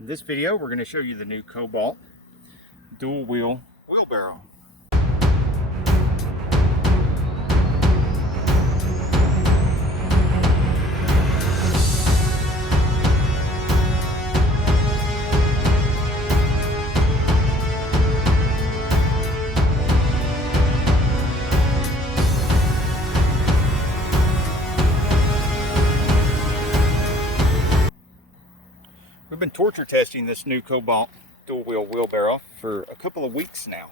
In this video, we're going to show you the new Kobalt dual wheel wheelbarrow. We've been torture testing this new Kobalt dual wheel wheelbarrow for a couple of weeks now.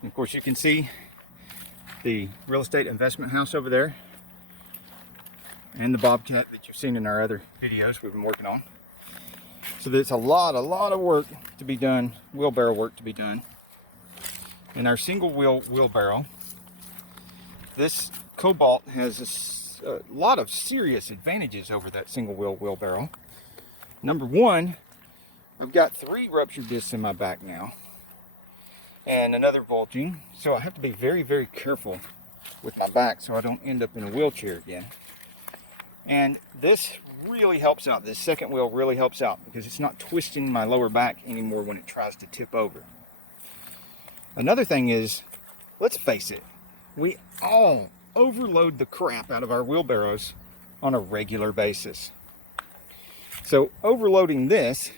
And of course, you can see the real estate investment house over there and the Bobcat that you've seen in our other videos we've been working on. So there's a lot of work to be done, wheelbarrow work to be done. In our single wheel wheelbarrow, this Kobalt has a lot of serious advantages over that single wheel wheelbarrow. Number one, I've got 3 ruptured discs in my back now and another bulging, so I have to be very careful with my back so I don't end up in a wheelchair again. And this really helps out. This second wheel really helps out because it's not twisting my lower back anymore when it tries to tip over. Another thing is, let's face it, we all overload the crap out of our wheelbarrows on a regular basis. So overloading this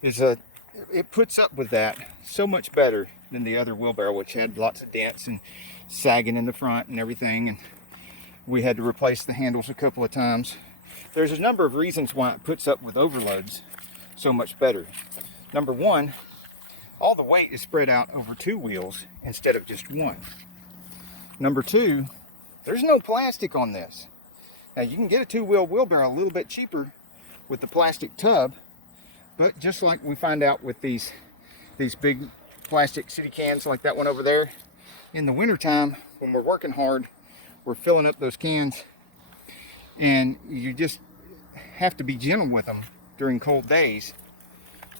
it puts up with that so much better than the other wheelbarrow, which had lots of dents and sagging in the front and everything, and we had to replace the handles a couple of times. There's a number of reasons why it puts up with overloads so much better. Number one, all the weight is spread out over 2 wheels instead of just 1. Number two, there's no plastic on this. Now you can get a 2-wheel wheelbarrow a little bit cheaper with the plastic tub, but just like we find out with these big plastic city cans like that one over there, in the wintertime when we're working hard, we're filling up those cans, and you just have to be gentle with them during cold days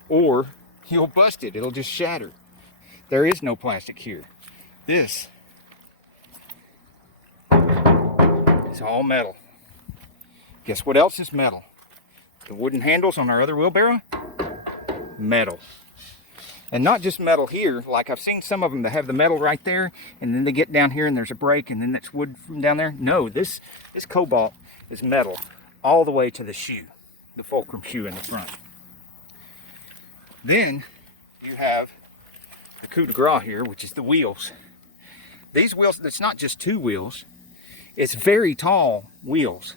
or you'll bust it. It'll just shatter. There is no plastic here. This is all metal. Guess what else is metal? The wooden handles on our other wheelbarrow, metal. And not just metal here, like I've seen some of them that have the metal right there, and then they get down here and there's a break, and then that's wood from down there. No, this Kobalt is metal all the way to the shoe, the fulcrum shoe in the front. Then you have the coup de grace here, which is the wheels. These wheels, it's not just 2 wheels, it's very tall wheels.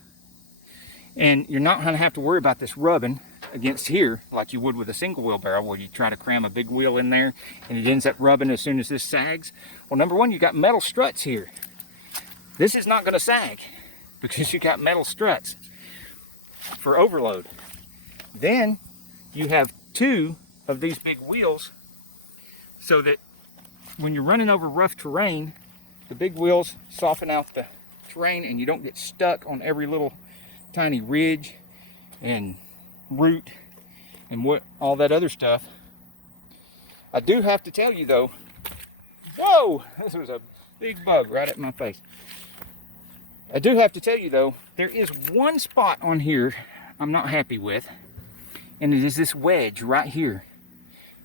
And you're not going to have to worry about this rubbing against here like you would with a single wheelbarrow, where you try to cram a big wheel in there and it ends up rubbing as soon as this sags. Well, number one, you got metal struts here. This is not going to sag because you got metal struts for overload. Then you have 2 of these big wheels so that when you're running over rough terrain, the big wheels soften out the terrain and you don't get stuck on every little tiny ridge and root and what all that other stuff. I do have to tell you though, whoa, this was a big bug right at my face. I do have to tell you though, there is one spot on here I'm not happy with, and it is this wedge right here.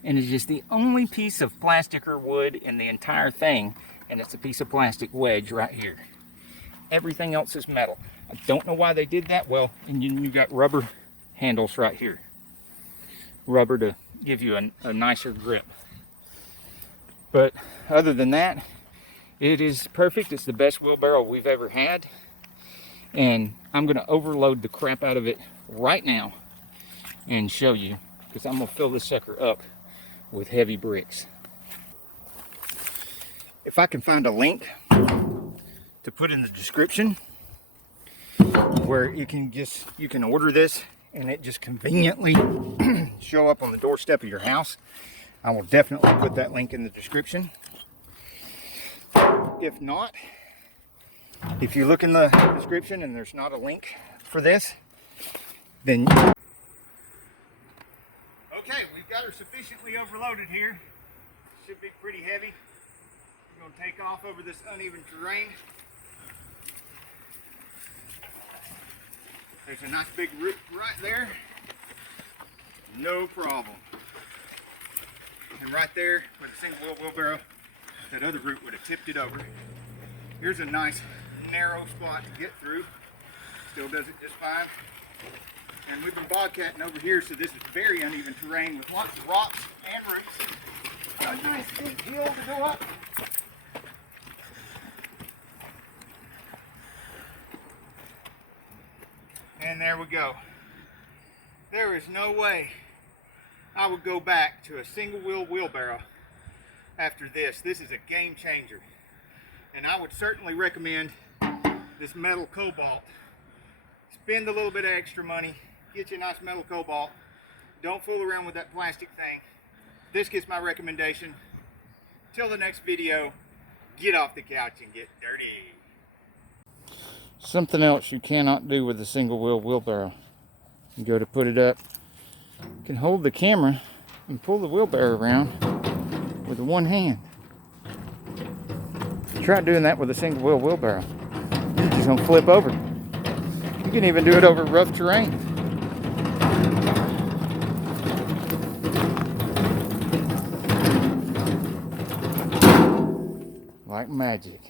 And it is the only piece of plastic or wood in the entire thing, and it's a piece of plastic wedge right here. Everything else is metal. I don't know why they did that. Well, and you got rubber handles right here. Rubber to give you a nicer grip. But other than that, it is perfect. It's the best wheelbarrow we've ever had. And I'm going to overload the crap out of it right now and show you, because I'm going to fill this sucker up with heavy bricks. If I can find a link to put in the description where you can order this and it just conveniently show up on the doorstep of your house, I will definitely put that link in the description. If not, if you look in the description and there's not a link for this, then okay, we've got her sufficiently overloaded here. Should be pretty heavy. We're going to take off over this uneven terrain. There's a nice big root right there. no problem. And right there with a single wheel wheelbarrow, that other root would have tipped it over. Here's a nice narrow spot to get through. Still does it just fine. And we've been bobcatting over here, so this is very uneven terrain with lots of rocks and roots. A nice steep hill to go up. And there we go. There is no way I would go back to a single wheel wheelbarrow after this. This is a game changer. And I would certainly recommend this metal Kobalt. Spend a little bit of extra money, get you a nice metal Kobalt. Don't fool around with that plastic thing. This gets my recommendation. Till the next video, get off the couch and get dirty. Something else you cannot do with a single wheel wheelbarrow. You go to put it up, you can hold the camera and pull the wheelbarrow around with one hand. Try doing that with a single wheel wheelbarrow. You're just gonna flip over. You can even do it over rough terrain. Like magic.